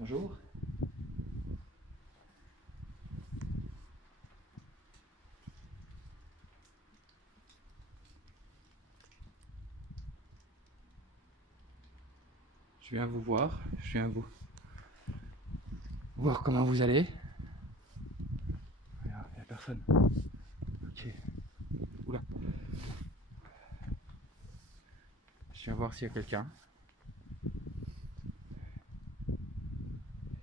Bonjour. Je viens vous voir, je viens vous voir comment vous allez. Il n'y a personne. Ok. Oula. Je viens voir s'il y a quelqu'un.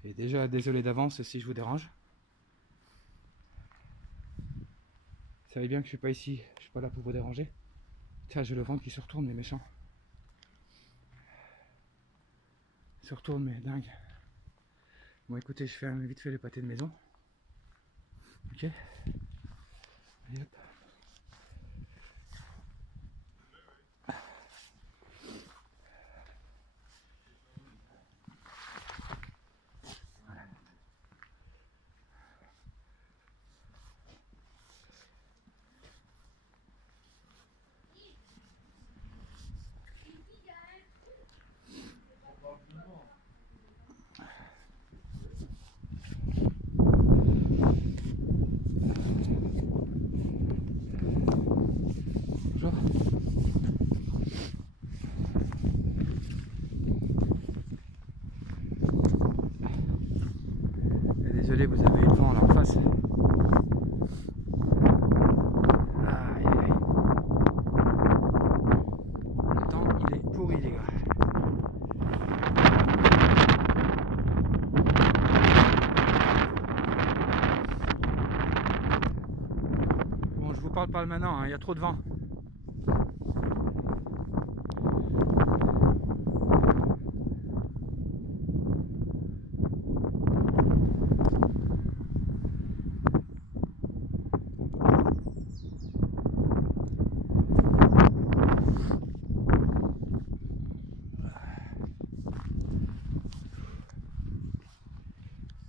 Et déjà, désolé d'avance si je vous dérange. Vous savez bien que je suis pas ici, je suis pas là pour vous déranger. Tiens, j'ai le ventre qui se retourne, les méchants. Il se retourne, mais dingue. Bon, écoutez, je fais vite fait le pâté de maison. Ok. Allez, hop. Bonjour. Et désolé, vous avez eu le vent là en face. Aïe, aïe. Le temps, il est pourri, les gars. Bon, je vous parle pas maintenant, hein, il y a trop de vent.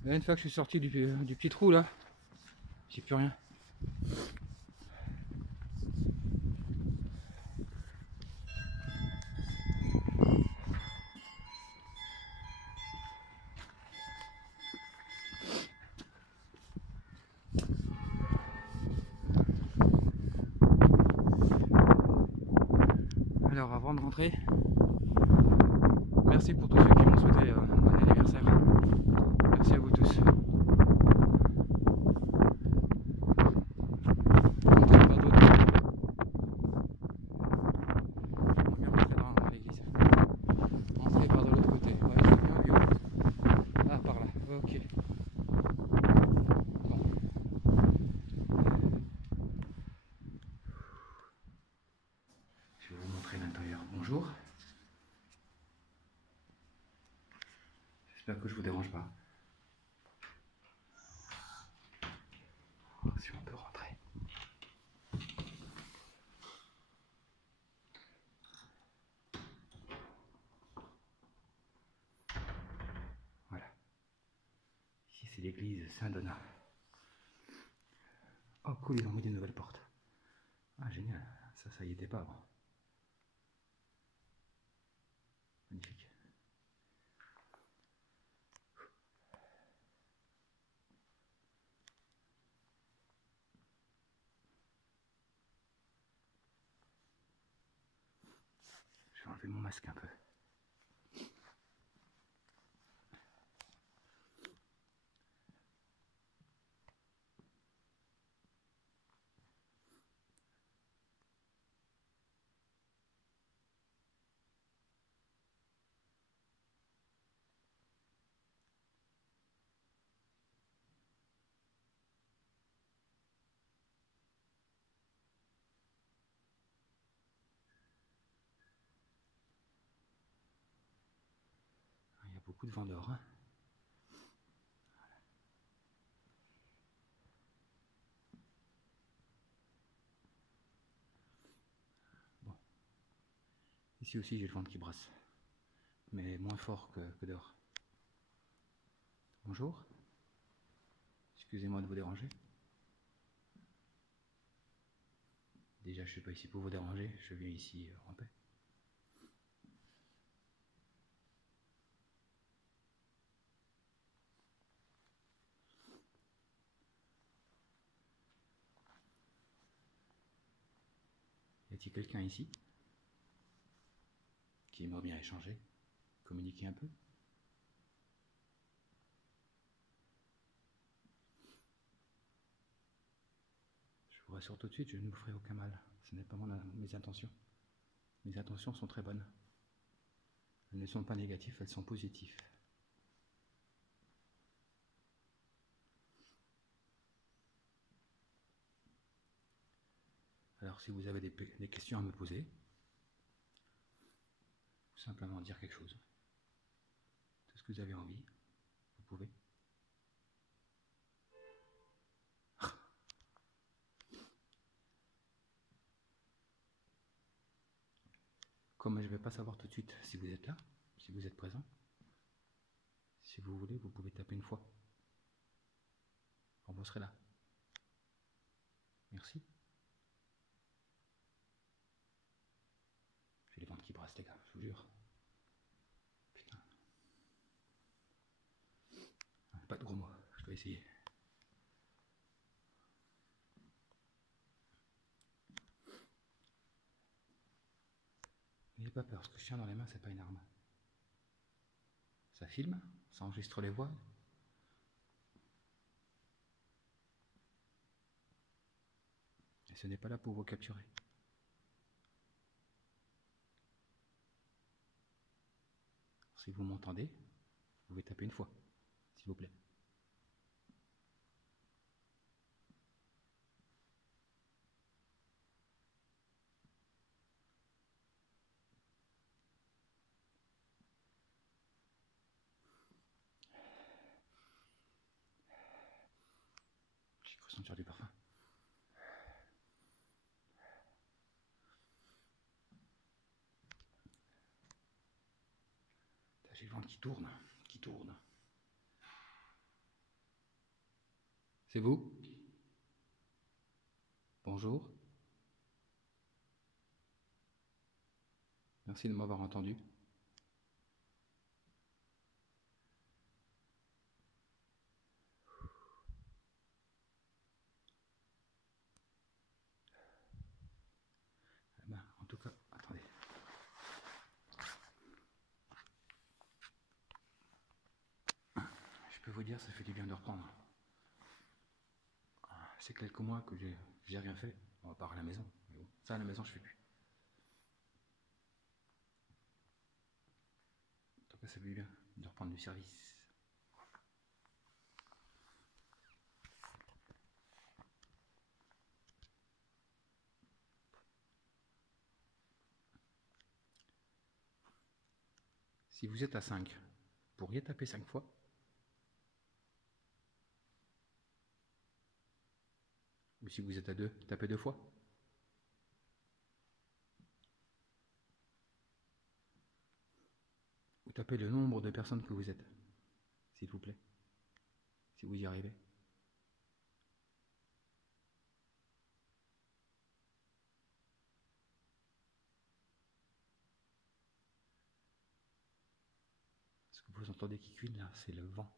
Là, une fois que je suis sorti du petit trou là, j'ai plus rien. Alors avant de rentrer, merci pour tous ceux qui m'ont souhaité bon anniversaire. Merci à vous tous. Entrez par d'autres. On va bien rentrer dans l'église. Entrez par de l'autre côté. Ouais, je l'ai bien vu. Ah, par là. Ok. Bon. Je vais vous montrer l'intérieur. Bonjour. J'espère que je vous dérange pas. Si on peut rentrer. Voilà. Ici c'est l'église Saint-Donat. Oh cool, ils ont mis des nouvelles portes. Ah génial, ça y était pas avant. Magnifique. Je vais enlever mon masque un peu. Il y a beaucoup de vendeurs. Hein. Bon. Ici aussi j'ai le ventre qui brasse. Mais moins fort que dehors. Bonjour. Excusez-moi de vous déranger. Déjà je suis pas ici pour vous déranger, je viens ici en paix. quelqu'un ici qui aimerait bien échanger, communiquer un peu? Je vous rassure tout de suite, je ne vous ferai aucun mal. Ce n'est pas mes intentions. Mes intentions sont très bonnes. Elles ne sont pas négatives, elles sont positives. Alors si vous avez des questions à me poser, ou simplement dire quelque chose, tout ce que vous avez envie, vous pouvez. Comme je ne vais pas savoir tout de suite si vous êtes là, si vous êtes présent, si vous voulez, vous pouvez taper une fois. Quand vous serez là. Merci. J'ai les ventres qui brassent, les gars, je vous jure. Putain. Pas de gros mots, je dois essayer. N'ayez pas peur, ce que je tiens dans les mains, c'est pas une arme. Ça filme, ça enregistre les voix. Et ce n'est pas là pour vous capturer. Si vous m'entendez, vous pouvez taper une fois, s'il vous plaît. J'ai cru sentir du parfum. J'ai le ventre qui tourne, qui tourne. C'est vous? Bonjour. Merci de m'avoir entendu. Eh ben, en tout cas, attendez. Je peux vous dire, ça fait du bien de reprendre. C'est quelques mois que j'ai rien fait, à part à la maison. Mais bon, ça à la maison je fais plus. En tout cas, ça fait du bien de reprendre du service. Si vous êtes à 5, vous pourriez taper 5 fois. Ou si vous êtes à 2, tapez 2 fois. Ou tapez le nombre de personnes que vous êtes, s'il vous plaît. Si vous y arrivez. Ce que vous entendez qui cuit là, c'est le vent.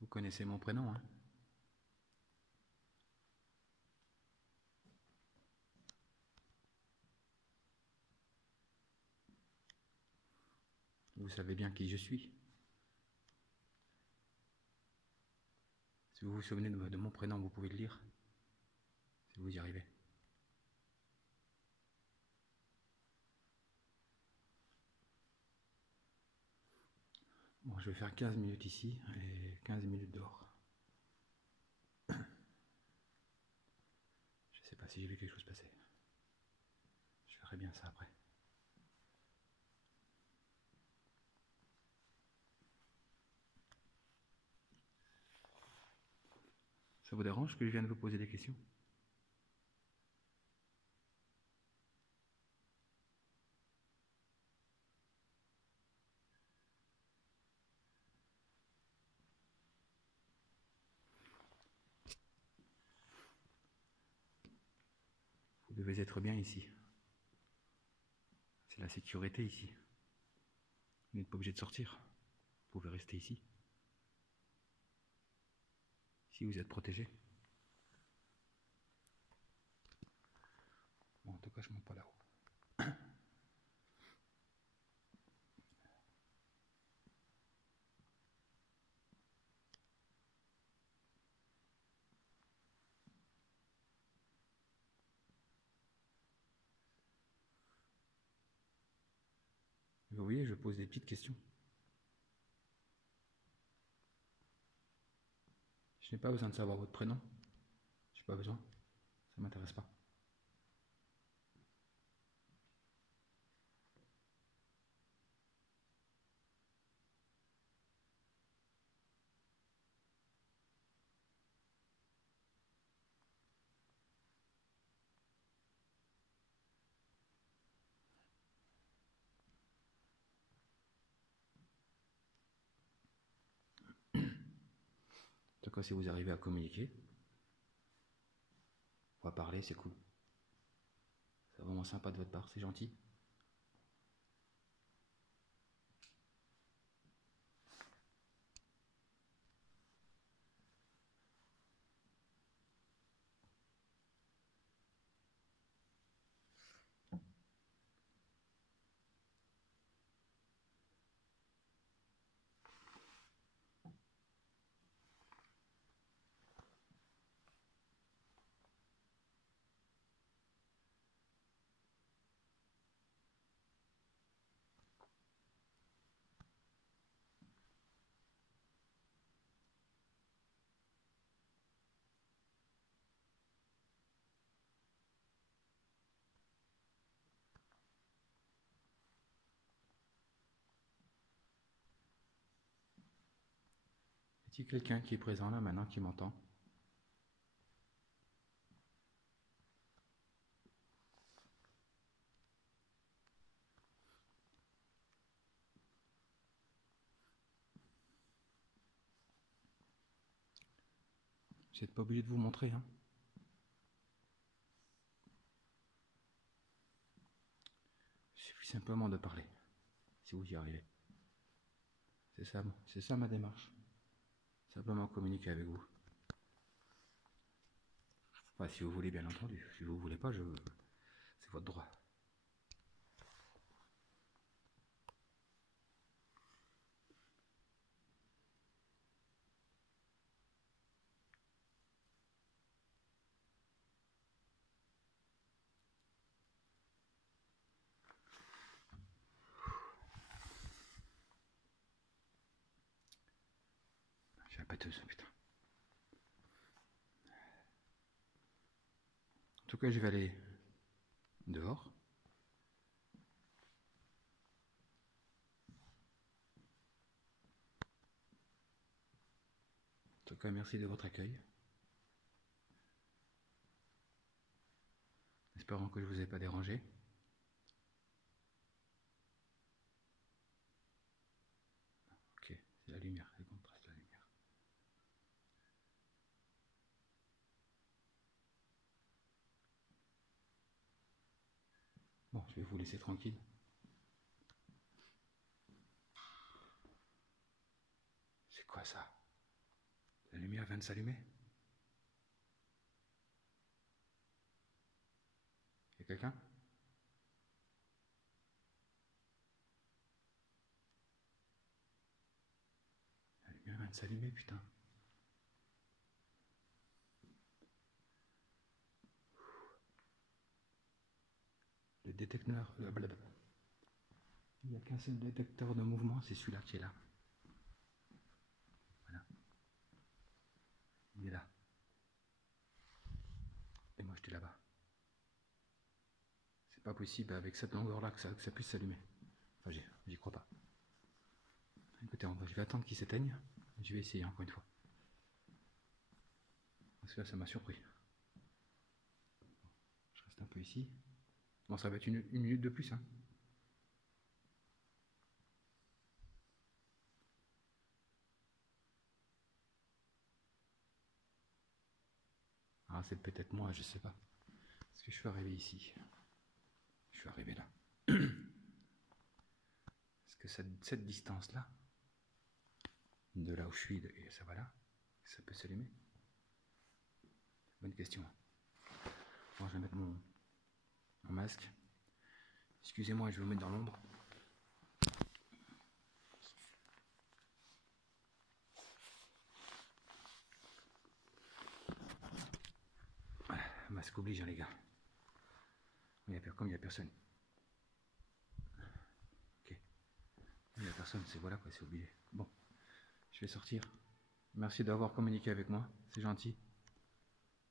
Vous connaissez mon prénom, hein? Vous savez bien qui je suis. Si vous vous souvenez de mon prénom, vous pouvez le lire. Si vous y arrivez. Bon, je vais faire 15 minutes ici et 15 minutes dehors. Je sais pas si j'ai vu quelque chose passer. Je ferai bien ça après. Ça vous dérange que je vienne vous poser des questions? devez être bien ici. C'est la sécurité ici. Vous n'êtes pas obligé de sortir. Vous pouvez rester ici. Ici, vous êtes protégé. Bon, en tout cas, je ne monte pas là-haut. Vous voyez, je pose des petites questions. Je n'ai pas besoin de savoir votre prénom. Je n'ai pas besoin. Ça ne m'intéresse pas. En tout cas, si vous arrivez à communiquer, on va parler, c'est cool. C'est vraiment sympa de votre part, c'est gentil. Y a-t-il quelqu'un qui est présent là maintenant, qui m'entend? Vous n'êtes pas obligé de vous montrer, hein. Il suffit simplement de parler, si vous y arrivez. C'est ça ma démarche. Simplement communiquer avec vous. Enfin, si vous voulez, bien entendu. Si vous voulez pas, c'est votre droit. J'ai la pâteuse, putain. En tout cas, je vais aller dehors. En tout cas, merci de votre accueil. Espérons que je ne vous ai pas dérangé. Ok, c'est la lumière, c'est le contraste de la lumière. Bon, je vais vous laisser tranquille. C'est quoi ça? La lumière vient de s'allumer? Y a quelqu'un? La lumière vient de s'allumer, putain. Le détecteur, il n'y a qu'un seul détecteur de mouvement, c'est celui-là qui est là. Voilà. Il est là. Et moi j'étais là-bas. C'est pas possible avec cette longueur-là que ça puisse s'allumer. Enfin, j'y crois pas. Écoutez, je vais attendre qu'il s'éteigne. Je vais essayer encore une fois. Parce que là, ça m'a surpris. Je reste un peu ici. Bon, ça va être une minute de plus, hein. Ah, c'est peut-être moi, je sais pas. Parce Est-ce que je suis arrivé ici? Je suis arrivé là. Est-ce que cette distance-là, de là où je suis, et ça va là, ça peut s'allumer? Bonne question. Bon, je vais mettre mon masque. Excusez-moi, je vais vous mettre dans l'ombre. Voilà, masque oblige, hein, les gars. Comme il n'y a personne. Ok. Il n'y a personne, c'est voilà quoi, c'est obligé. Bon, je vais sortir. Merci d'avoir communiqué avec moi, c'est gentil.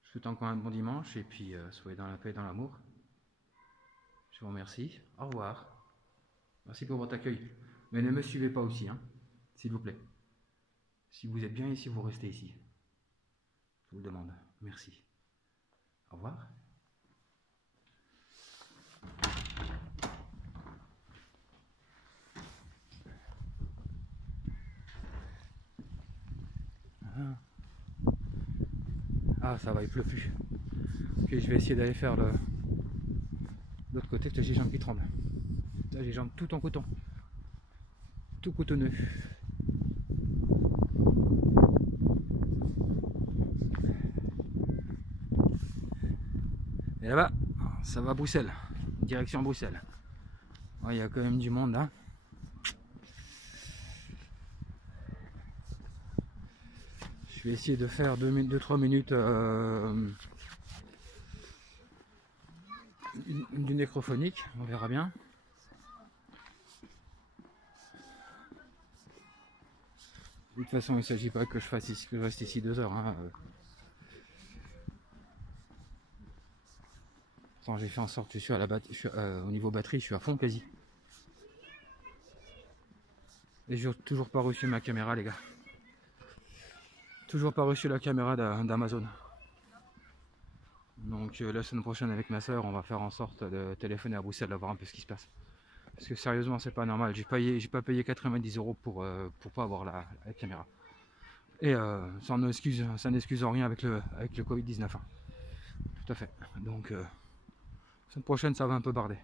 Je vous souhaite encore un bon dimanche et puis soyez dans la paix et dans l'amour. Je vous remercie. Au revoir. Merci pour votre accueil. Mais ne me suivez pas aussi, hein, s'il vous plaît. Si vous êtes bien ici, vous restez ici. Je vous le demande. Merci. Au revoir. Ah, ça va, il pleut plus. Ok, je vais essayer d'aller faire l'autre côté, parce que j'ai les jambes qui tremblent. Là, j'ai les jambes tout en coton. Tout cotonneux. Et là-bas, ça va à Bruxelles. Direction Bruxelles. Il y a quand même du monde là. Je vais essayer de faire 2-3 minutes du nécrophonique, on verra bien. De toute façon, il ne s'agit pas que je reste ici 2 heures. Hein. Attends, j'ai fait en sorte que je suis au niveau batterie, je suis à fond quasi. Et j'ai toujours pas reçu ma caméra, les gars. Toujours pas reçu la caméra d'Amazon. Donc la semaine prochaine avec ma soeur, on va faire en sorte de téléphoner à Bruxelles, de voir un peu ce qui se passe. Parce que sérieusement, c'est pas normal. J'ai pas payé 90 € pour pas avoir la caméra. Et ça n'excuse en rien avec le Covid-19. Hein. Tout à fait. Donc la semaine prochaine, ça va un peu barder.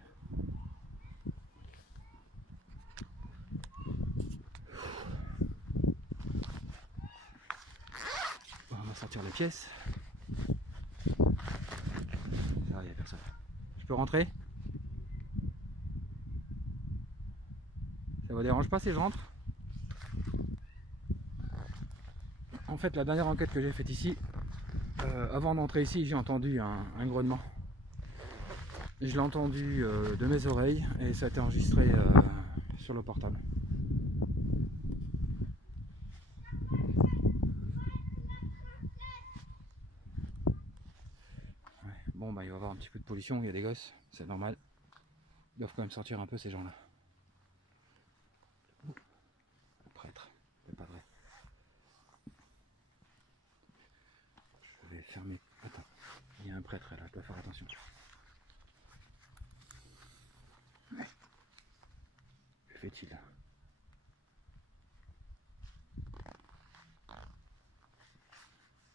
On va sortir les pièces. Là, il n'y a personne. Je peux rentrer? Ça vous dérange pas si je rentre? En fait, la dernière enquête que j'ai faite ici, avant d'entrer ici, j'ai entendu un grognement. Je l'ai entendu de mes oreilles et ça a été enregistré sur le portable. Ouais. Bon, bah il va y avoir un petit peu de pollution, il y a des gosses, c'est normal. Ils doivent quand même sortir un peu ces gens-là. Le prêtre, c'est pas vrai. Je vais fermer. Attends, il y a un prêtre là, je dois faire attention. Ouais. Que fait-il là?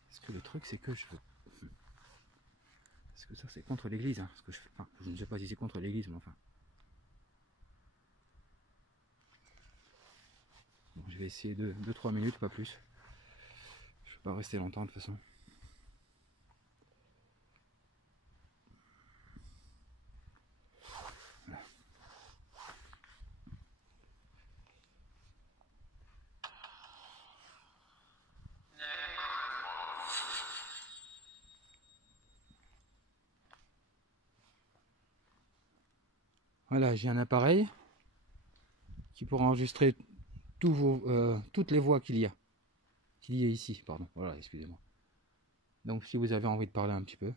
Est-ce que le truc c'est que je veux. Est-ce que ça c'est contre l'église hein, ce que je fais. Enfin, je ne sais pas si c'est contre l'église, mais enfin. Bon, je vais essayer 2-3 minutes, pas plus. Je ne vais pas rester longtemps de toute façon. Voilà. Voilà, j'ai un appareil qui pourra enregistrer toutes les voix qu'il y a ici, pardon, voilà, excusez-moi. Donc si vous avez envie de parler un petit peu,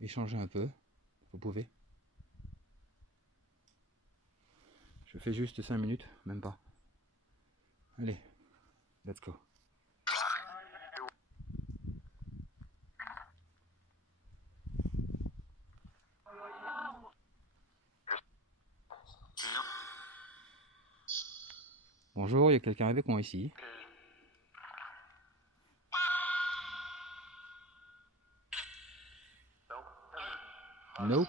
échanger un peu, vous pouvez. Je fais juste 5 minutes, même pas. Allez, let's go. Bonjour, il y a quelqu'un avec moi ici. No.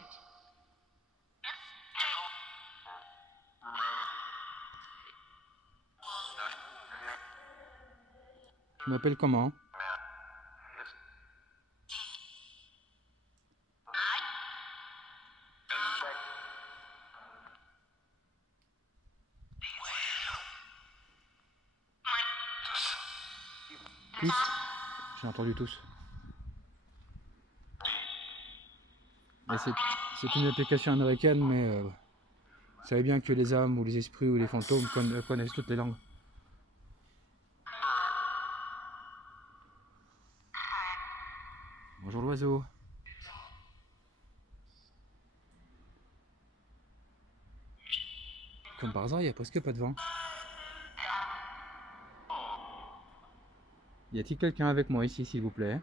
Tu m'appelles comment? Tous? J'ai entendu tous. Et c'est une application américaine, mais vous savez bien que les âmes ou les esprits ou les fantômes connaissent toutes les langues. Bonjour l'oiseau. Comme par hasard, il n'y a presque pas de vent. Y a-t-il quelqu'un avec moi ici, s'il vous plaît?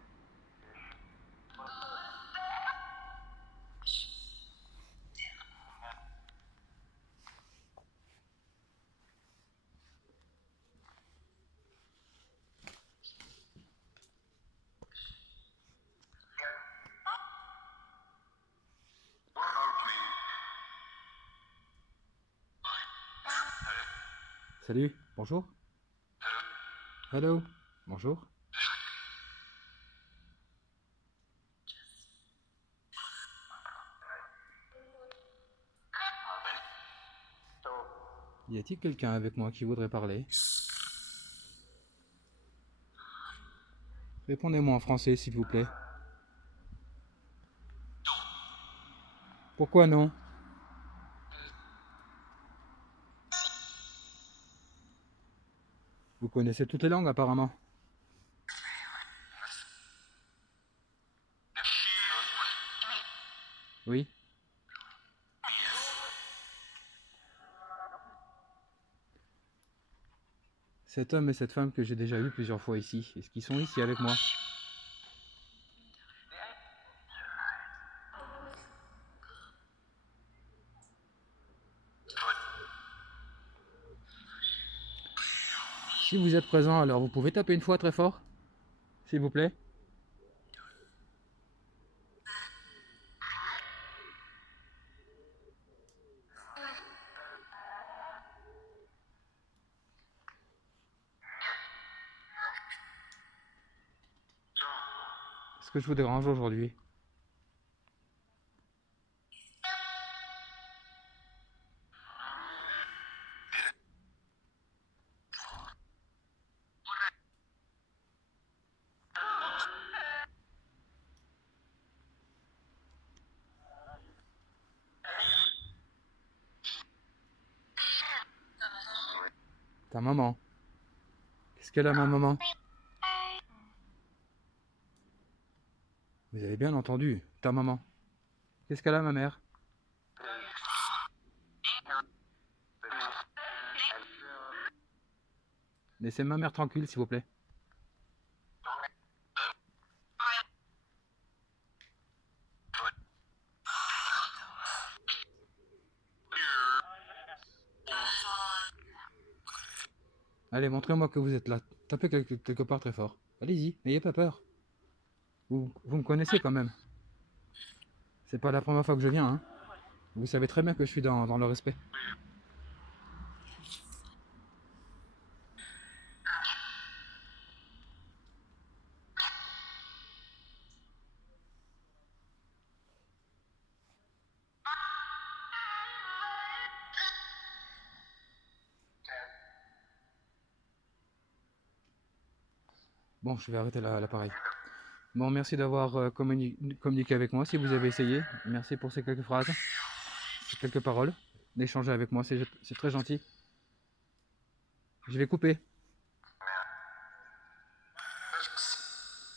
Salut, bonjour. Hello, bonjour. Y a-t-il quelqu'un avec moi qui voudrait parler? Répondez-moi en français, s'il vous plaît. Pourquoi non? Vous connaissez toutes les langues, apparemment. Oui. Cet homme et cette femme que j'ai déjà vus plusieurs fois ici, est-ce qu'ils sont ici avec moi? Si vous êtes présent, alors vous pouvez taper une fois très fort, s'il vous plaît. Est-ce que je vous dérange aujourd'hui? Ta maman. Qu'est-ce qu'elle a, ma maman? Vous avez bien entendu, ta maman. Qu'est-ce qu'elle a, ma mère? Laissez ma mère tranquille, s'il vous plaît. Allez, montrez-moi que vous êtes là. Tapez quelque part très fort. Allez-y, n'ayez pas peur. Vous me connaissez quand même. C'est pas la première fois que je viens, hein. Vous savez très bien que je suis dans le respect. Bon, je vais arrêter l'appareil. Bon, merci d'avoir communiqué avec moi si vous avez essayé. Merci pour ces quelques phrases, ces quelques paroles, d'échanger avec moi, c'est très gentil. Je vais couper.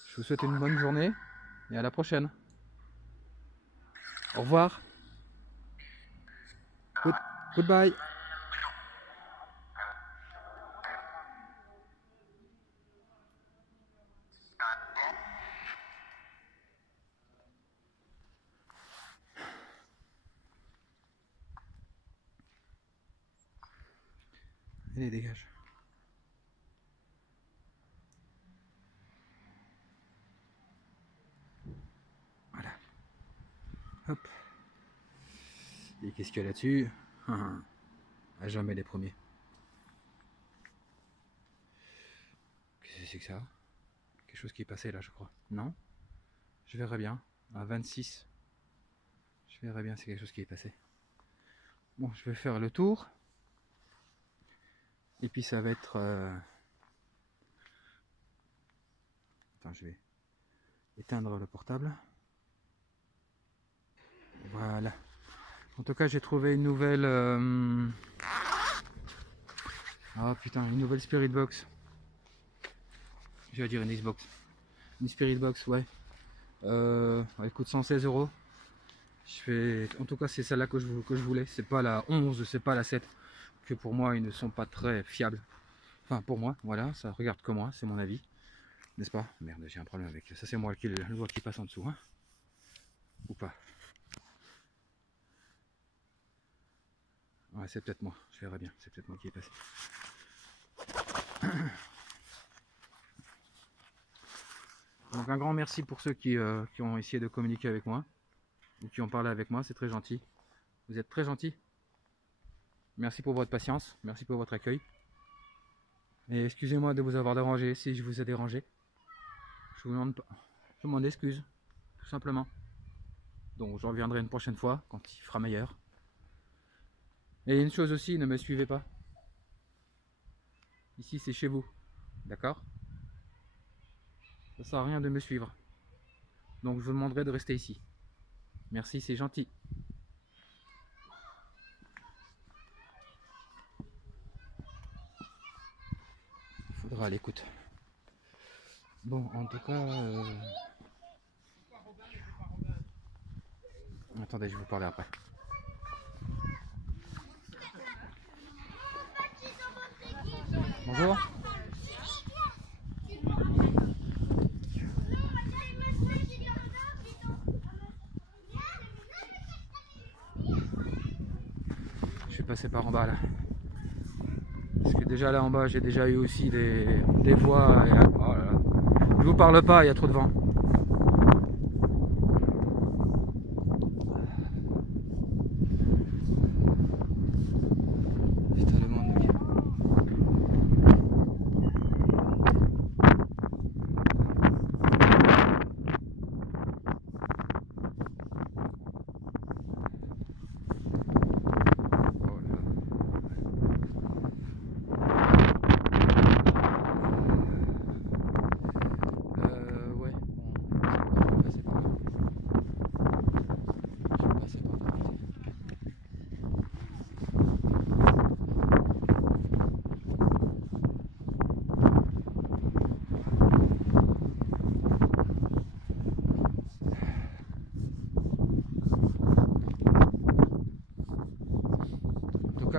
Je vous souhaite une bonne journée et à la prochaine. Au revoir. Goodbye. Allez, dégage. Voilà. Hop. Et qu'est-ce qu'il y a là-dessus? À jamais les premiers. Qu'est-ce que c'est que ça? Quelque chose qui est passé là, je crois. Non? Je verrai bien. À 26. Je verrai bien, c'est quelque chose qui est passé. Bon, je vais faire le tour. Et puis ça va être... Attends, je vais éteindre le portable. Voilà. En tout cas, j'ai trouvé une nouvelle... Ah putain, une nouvelle Spirit Box. Je vais dire une Xbox. Une Spirit Box, ouais. Elle coûte 116 €. En tout cas, c'est celle-là que je voulais. C'est pas la 11, c'est pas la 7. Que pour moi, ils ne sont pas très fiables. Enfin, pour moi, voilà, ça regarde que moi, c'est mon avis. N'est-ce pas? Merde, j'ai un problème avec... Ça, c'est moi le doigt qui passe en dessous, hein? Ou pas? Ouais, c'est peut-être moi, je verrai bien. C'est peut-être moi qui est passé. Donc un grand merci pour ceux qui ont essayé de communiquer avec moi. Ou qui ont parlé avec moi, c'est très gentil. Vous êtes très gentil. Merci pour votre patience, merci pour votre accueil. Et excusez-moi de vous avoir dérangé si je vous ai dérangé. Je vous demande excuse, tout simplement. Donc je reviendrai une prochaine fois quand il fera meilleur. Et une chose aussi, ne me suivez pas. Ici c'est chez vous, d'accord? Ça sert à rien de me suivre. Donc je vous demanderai de rester ici. Merci, c'est gentil. Il faudra à l'écoute. Bon, en tout cas... Attendez, je vais vous parler après. Bonjour. Je suis passé par en bas là. Parce que déjà là en bas, j'ai déjà eu aussi des voix. Et... Oh là là. Je vous parle pas, il y a trop de vent. Putain, le monde.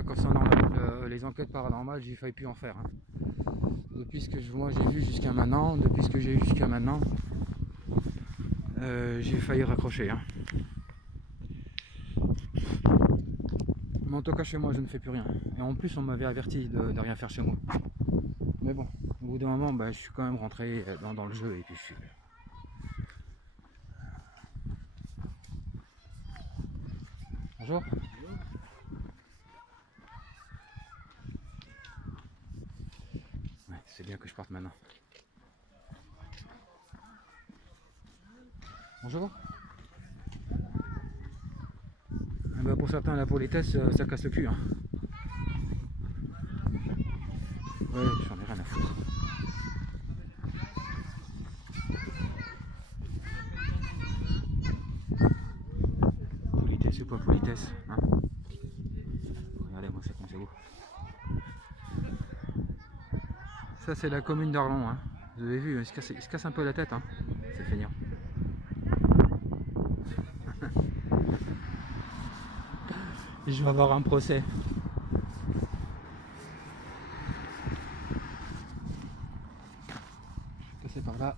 Concernant les enquêtes paranormales, j'ai failli plus en faire. Hein. Depuis ce que moi j'ai vu jusqu'à maintenant, j'ai failli raccrocher. Hein. Mais en tout cas chez moi je ne fais plus rien. Et en plus on m'avait averti de rien faire chez moi. Mais bon, au bout d'un moment bah, je suis quand même rentré dans le jeu et puis je suis... Bonjour. Ouais, c'est bien que je parte maintenant. Bonjour. Eh ben pour certains la politesse ça casse le cul. Hein. Ouais, j'en ai rien à foutre. Politesse ou pas politesse, hein. Regardez moi c'est comme c'est beau. Ça c'est la commune d'Arlon, hein. Vous avez vu, il se casse un peu la tête, hein. C'est feignant. Je vais avoir un procès. Je vais passer par là.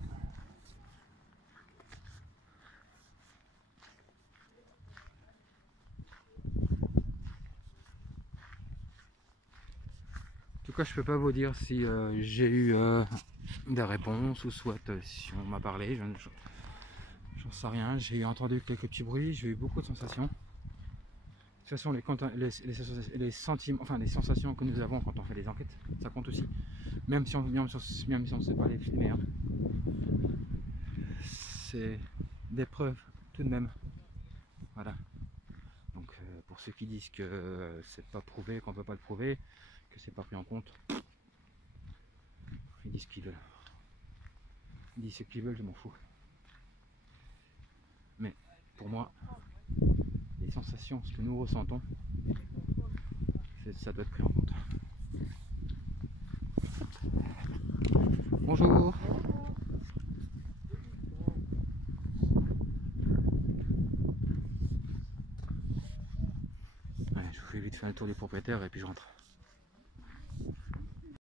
En tout cas, je peux pas vous dire si j'ai eu des réponses ou soit si on m'a parlé. J'en sais rien, j'ai entendu quelques petits bruits, j'ai eu beaucoup de sensations. De toute façon, les sentiments, enfin les sensations que nous avons quand on fait des enquêtes, ça compte aussi. Même si on ne sait pas les filmer, hein. C'est des preuves tout de même. Voilà. Donc pour ceux qui disent que c'est pas prouvé, qu'on ne peut pas le prouver, que c'est pas pris en compte, ils disent ce qu'ils veulent. Ils disent ce qu'ils veulent, je m'en fous. Mais pour moi, les sensations, ce que nous ressentons, ça doit être pris en compte. Bonjour. Ouais, je vous fais vite faire le tour des propriétaires et puis je rentre.